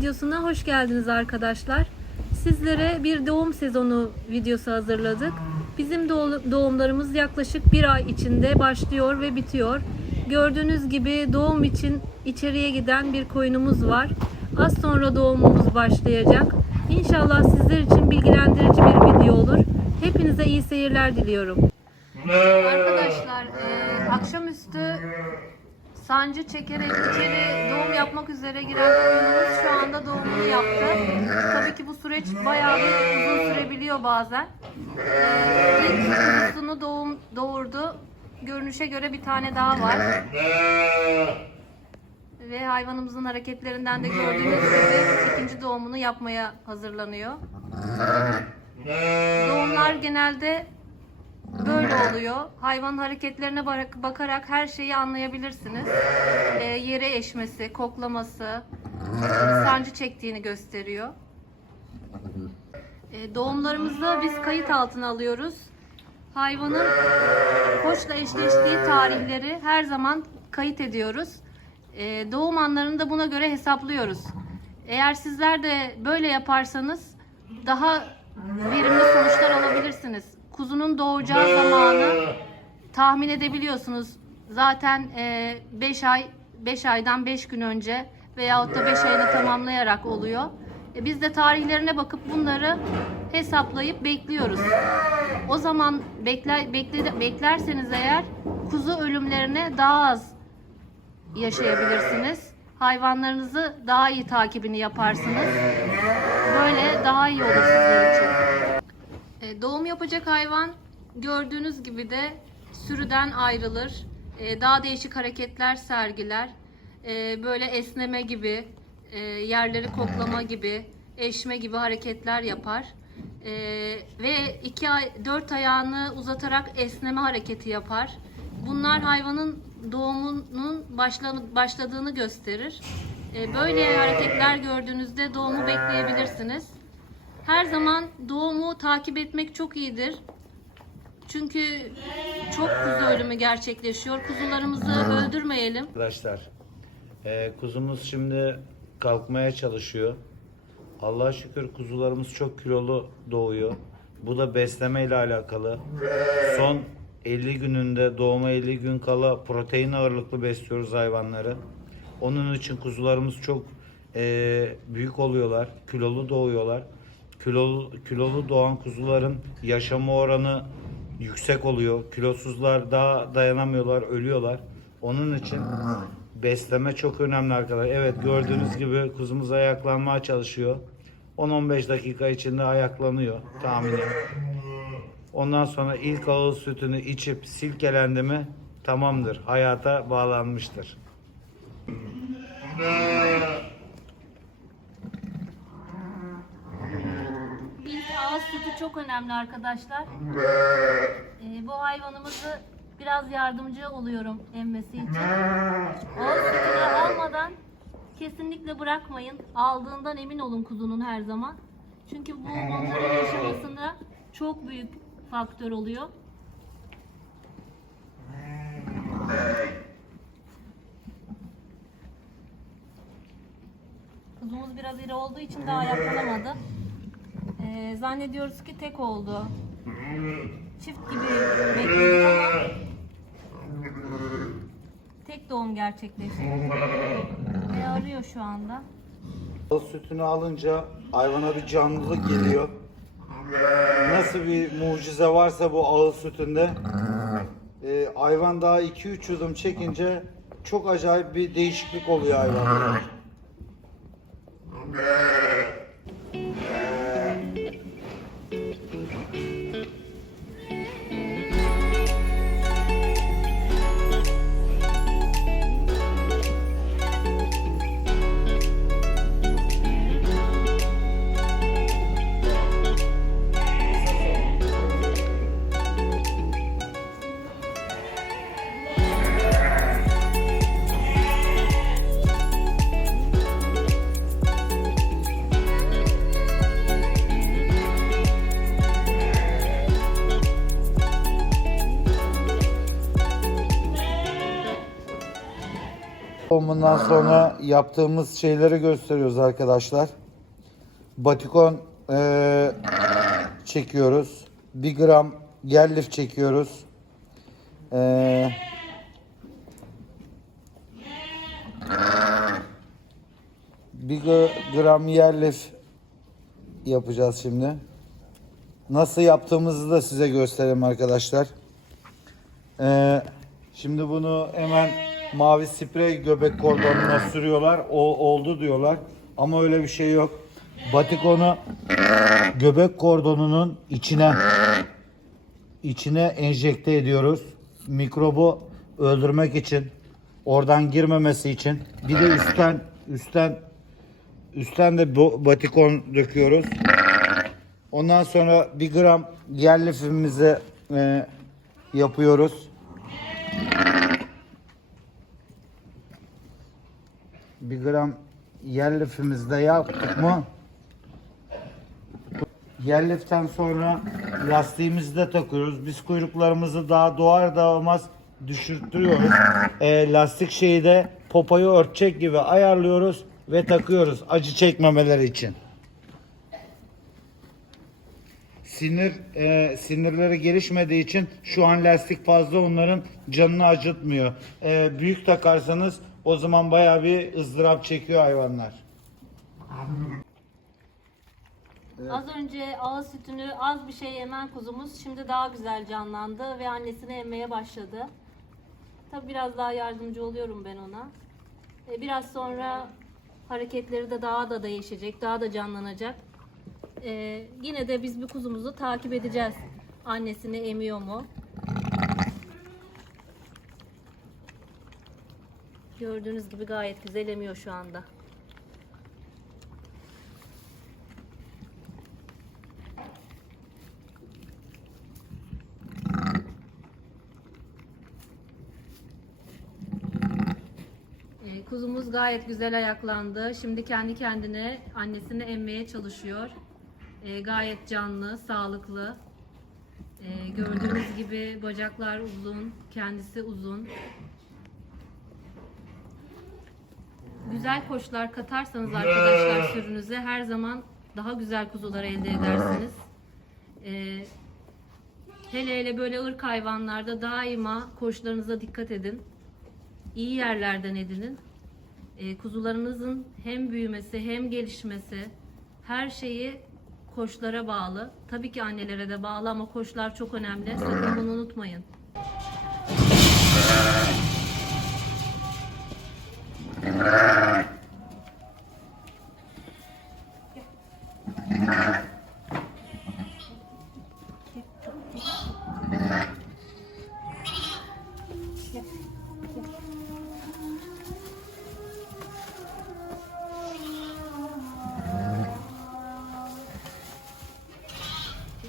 Videosuna hoş geldiniz arkadaşlar. Sizlere bir doğum sezonu videosu hazırladık. Bizim doğ- doğumlarımız yaklaşık bir ay içinde başlıyor ve bitiyor. Gördüğünüz gibi doğum için içeriye giden bir koyunumuz var. Az sonra doğumumuz başlayacak. İnşallah sizler için bilgilendirici bir video olur. Hepinize iyi seyirler diliyorum. Arkadaşlar e, akşamüstü sancı çekerek içeri doğum yapmak üzere giren koyunumuz şu anda doğumunu yaptı. Tabii ki bu süreç bayağı bir uzun sürebiliyor bazen. E, ilk kuzusunu doğum doğurdu. Görünüşe göre bir tane daha var. Ve hayvanımızın hareketlerinden de gördüğünüz gibi ikinci doğumunu yapmaya hazırlanıyor. Doğumlar genelde Böyle oluyor. Hayvanın hareketlerine bak- bakarak her şeyi anlayabilirsiniz. Ee, yere eşmesi, koklaması, e, sancı çektiğini gösteriyor. Ee, doğumlarımızı biz kayıt altına alıyoruz. Hayvanın koçla eşleştiği tarihleri her zaman kayıt ediyoruz. Ee, doğum anlarını da buna göre hesaplıyoruz. Eğer sizler de böyle yaparsanız daha verimli sonuçlar alabilirsiniz. Kuzunun doğacağı zamanı tahmin edebiliyorsunuz. Zaten 5 ay 5 aydan 5 gün önce veyahut da 5 ayını tamamlayarak oluyor. E, biz de tarihlerine bakıp bunları hesaplayıp bekliyoruz. O zaman bekler, bekle, beklerseniz eğer kuzu ölümlerine daha az yaşayabilirsiniz. Hayvanlarınızı daha iyi takibini yaparsınız. Böyle daha iyi olur sizler için. E, Doğum yapacak hayvan gördüğünüz gibi de sürüden ayrılır. E, Daha değişik hareketler sergiler. E, Böyle esneme gibi, e, yerleri koklama gibi, eşme gibi hareketler yapar. Ve iki ay, dört ayağını uzatarak esneme hareketi yapar. Bunlar hayvanın doğumunun başla- başladığını gösterir. Böyle hareketler gördüğünüzde doğumu bekleyebilirsiniz. Her zaman doğumu takip etmek çok iyidir. Çünkü çok kuzu ölümü gerçekleşiyor. Kuzularımızı öldürmeyelim. Arkadaşlar e, kuzumuz şimdi kalkmaya çalışıyor. Allah'a şükür kuzularımız çok kilolu doğuyor. Bu da besleme ile alakalı. Son 50 gününde doğuma 50 gün kala protein ağırlıklı besliyoruz hayvanları. Onun için kuzularımız çok e, büyük oluyorlar, kilolu doğuyorlar. Kilolu, kilolu doğan kuzuların yaşama oranı yüksek oluyor. Kilosuzlar daha dayanamıyorlar, ölüyorlar. Onun için besleme çok önemli arkadaşlar. Evet gördüğünüz gibi kuzumuz ayaklanmaya çalışıyor. 10-15 dakika içinde ayaklanıyor tahminim. Ondan sonra ilk ağız sütünü içip silkelendi mi tamamdır. Hayata bağlanmıştır. Ağız sütü çok önemli arkadaşlar. Ee, bu hayvanımızı biraz yardımcı oluyorum emmesi için. Ağız sütünü almadan kesinlikle bırakmayın. Aldığından emin olun kuzunun her zaman. Çünkü bu onların yaşamasında çok büyük faktör oluyor. Kuzumuz biraz iri olduğu için daha ayaklanamadı. Ee, zannediyoruz ki tek oldu. Çift gibi bekliyorduk ama tek doğum gerçekleşti. Ve arıyor şu anda. Ağız sütünü alınca hayvana bir canlılık geliyor. Nasıl bir mucize varsa bu ağız sütünde e, hayvan daha 2-3 yudum çekince çok acayip bir değişiklik oluyor hayvanda. Ondan sonra yaptığımız şeyleri gösteriyoruz arkadaşlar. Batikon eee, çekiyoruz. 1 gram gel lif çekiyoruz. Eee bir gra- gram yer lif yapacağız şimdi. Nasıl yaptığımızı da size göstereyim arkadaşlar. Ee, şimdi bunu hemen mavi sprey göbek kordonuna sürüyorlar. O oldu diyorlar. Ama öyle bir şey yok. Batikonu göbek kordonunun içine içine enjekte ediyoruz. Mikrobu öldürmek için, oradan girmemesi için. Bir de üstten üstten üstten de batikon döküyoruz. Ondan sonra bir gram yer lifimizi e, yapıyoruz. Bir gram yer lifimizi de yaptık mı? Yer liften sonra lastiğimizi de takıyoruz. Biz kuyruklarımızı daha doğar doğmaz düşürtüyoruz. E, lastik şeyi de popoyu örtecek gibi ayarlıyoruz ve takıyoruz acı çekmemeleri için. Sinir e, sinirleri gelişmediği için şu an lastik fazla onların canını acıtmıyor. E, büyük takarsanız o zaman bayağı bir ızdırap çekiyor hayvanlar. Az önce ağız sütünü az bir şey yemen kuzumuz şimdi daha güzel canlandı ve annesini emmeye başladı. Tabi biraz daha yardımcı oluyorum ben ona. E, biraz sonra hareketleri de daha da değişecek, daha da canlanacak. E, yine de biz bu kuzumuzu takip edeceğiz. Annesini emiyor mu? Gördüğünüz gibi gayet güzel emiyor şu anda. Ee, Kuzumuz gayet güzel ayaklandı. Şimdi kendi kendine annesini emmeye çalışıyor. Ee, gayet canlı, sağlıklı. Ee, gördüğünüz gibi bacaklar uzun, kendisi uzun. Güzel koçlar katarsanız arkadaşlar sürünüze her zaman daha güzel kuzular elde edersiniz. Ee, hele hele böyle ırk hayvanlarda daima koçlarınıza dikkat edin iyi yerlerden edinin. Ee, kuzularınızın hem büyümesi hem gelişmesi her şeyi koçlara bağlı. Tabii ki annelere de bağlı ama koçlar çok önemli. Sakın bunu unutmayın.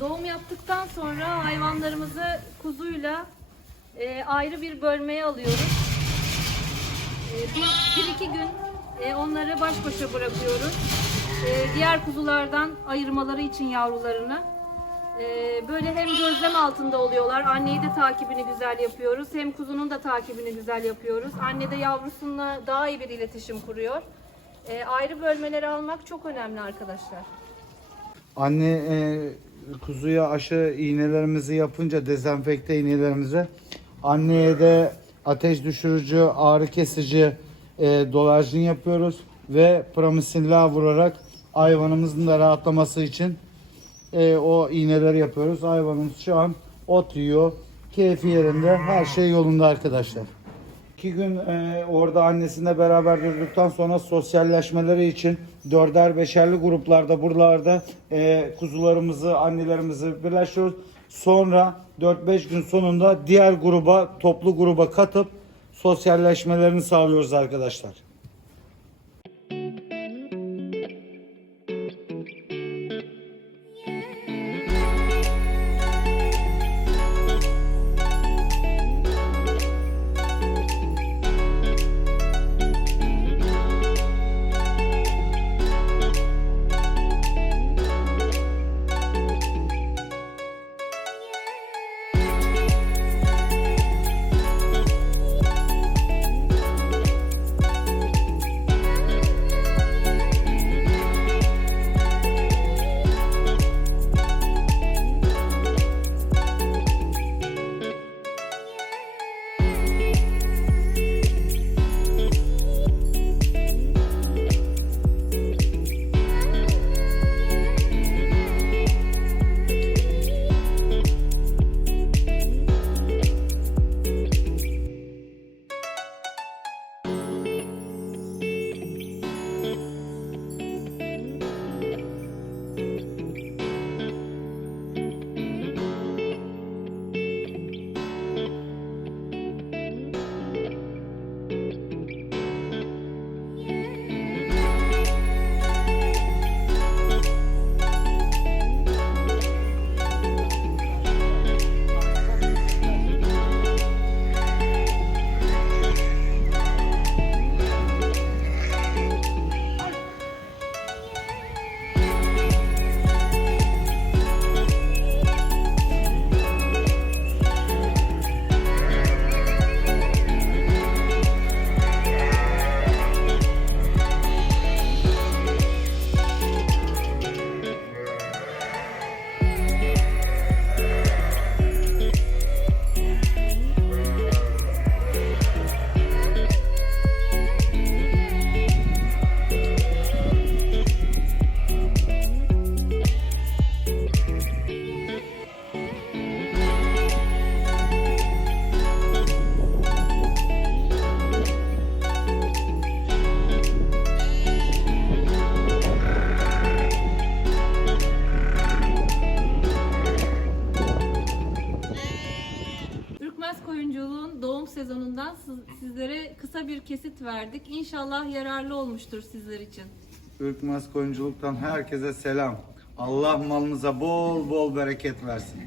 Doğum yaptıktan sonra hayvanlarımızı kuzuyla e, ayrı bir bölmeye alıyoruz. Bir, iki gün e, onları baş başa bırakıyoruz. E, diğer kuzulardan ayırmaları için yavrularını. E, böyle hem gözlem altında oluyorlar. Anneyi de takibini güzel yapıyoruz. Hem kuzunun da takibini güzel yapıyoruz. Anne de yavrusuyla daha iyi bir iletişim kuruyor. Ayrı bölmeleri almak çok önemli arkadaşlar. Anne e, kuzuya aşı iğnelerimizi yapınca dezenfekte iğnelerimizi anneye de ateş düşürücü, ağrı kesici e, dolarjin yapıyoruz ve promisinla vurarak hayvanımızın da rahatlaması için e, o iğneleri yapıyoruz. Hayvanımız şu an ot yiyor. Keyfi yerinde. Her şey yolunda arkadaşlar. İki gün e, orada annesiyle beraber durduktan sonra sosyalleşmeleri için dörder beşerli gruplarda buralarda e, kuzularımızı, annelerimizi birleştiriyoruz. Sonra 4-5 gün sonunda diğer gruba, toplu gruba katıp sosyalleşmelerini sağlıyoruz arkadaşlar. Kesit verdik. İnşallah yararlı olmuştur sizler için. Ürkmez Koyunculuk'tan herkese selam. Allah malınıza bol bol bereket versin.